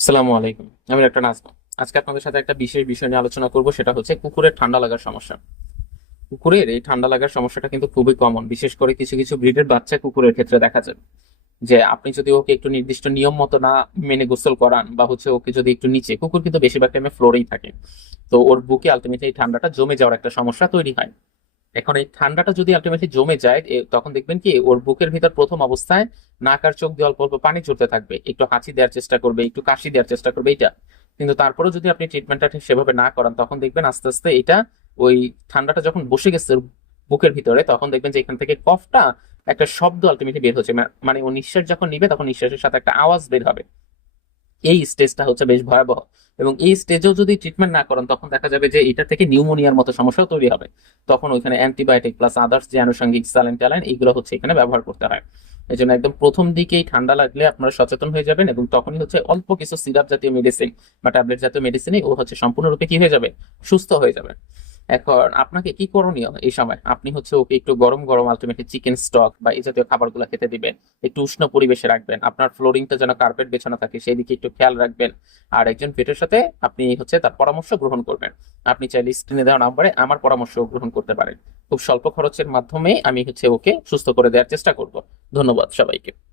আসসালামু আলাইকুম। আমি ডক্টর নাজমা। আজকে আপনাদের সাথে একটা বিশেষ বিষয় নিয়ে আলোচনা করব, সেটা হচ্ছে কুকুরের ঠান্ডা লাগার সমস্যা। কুকুরের এই ঠান্ডা লাগার সমস্যাটা কিন্তু খুবই কমন বিশেষ করে কিছু কিছু ব্রিডের বাচ্চা কুকুরের ক্ষেত্রে দেখা যায়। যে আপনি যদি ওকে একটু নির্দিষ্ট নিয়ম মতো না মেনে গোসল করান, বা হচ্ছে ওকে যদি একটু নিচে, কুকুর কিন্তু বেশিরভাগ টাইমে ফ্লোরেই থাকে। তো ওর বুকে আলটিমেটলি এই ঠান্ডাটা জমে যাওয়ার একটা সমস্যা তৈরি হয়। এখন এই ঠান্ডাটা যদি আলটিমেটলি জমে যায় তখন দেখবেন কি, ওর বুকের ভিতর প্রথম অবস্থায় নাক আর চোখ দিয়ে অল্প অল্প পানি চড়তে থাকবে। একটু হাঁচি দেওয়ার চেষ্টা করবে, একটু কাশি দেওয়ার চেষ্টা করবে এটা কিন্তু তারপরেও যদি আপনি ট্রিটমেন্টটা ঠিক সেভাবে না করান, তখন দেখবেন আস্তে আস্তে এটা ওই ঠান্ডাটা যখন বসে গেছে বুকের ভিতরে, তখন দেখবেন যে এখান থেকে কফটা একটা শব্দ আলটিমেটলি বের হচ্ছে। মানে ও নিঃশ্বাস যখন নিবে, তখন নিঃশ্বাসের সাথে একটা আওয়াজ বের হবে। এই স্টেজটা হচ্ছে বেশ ভয়াবহ। এবং এই স্টেজেও যদি ট্রিটমেন্ট না করেন, তখন দেখা যাবে যে এটা থেকে নিউমোনিয়ার মতো সমস্যাও তৈরি হবে। তখন ওইখানে অ্যান্টিবায়োটিক প্লাস আদার্স যে আনুষঙ্গিক স্যালাইন ট্যালাইন এগুলো হচ্ছে এখানে ব্যবহার করতে হয়। এই জন্য একদম প্রথম দিকেই ঠান্ডা লাগলে আপনারা সচেতন হয়ে যাবেন এবং তখনই হচ্ছে অল্প কিছু সিরাপ জাতীয় মেডিসিন বা ট্যাবলেট জাতীয় মেডিসিনে ও হচ্ছে সম্পূর্ণরূপে কি হয়ে যাবে? সুস্থ হয়ে যাবে। এখন আপনাকে কি করণীয় এই সময়? আপনি হচ্ছে ওকে একটু গরম গরম আলটিমেটলি চিকেন স্টক বা এই জাতীয় খাবারগুলো খেতে দিবেন। একটু উষ্ণ পরিবেশে রাখবেন। আপনার ফ্লোরিংটা যেন কার্পেট বেছানো থাকে সেই দিকে একটু খেয়াল রাখবেন। আর একজন পেটের সাথে আপনি হচ্ছে তার পরামর্শ গ্রহণ করবেন। আপনি চাইলে স্ক্রিনে দেওয়া নাম্বারে আমার পরামর্শ গ্রহণ করতে পারেন। খুব স্বল্প খরচের মাধ্যমে আমি হচ্ছে ওকে সুস্থ করে দেওয়ার চেষ্টা করব। ধন্যবাদ সবাইকে।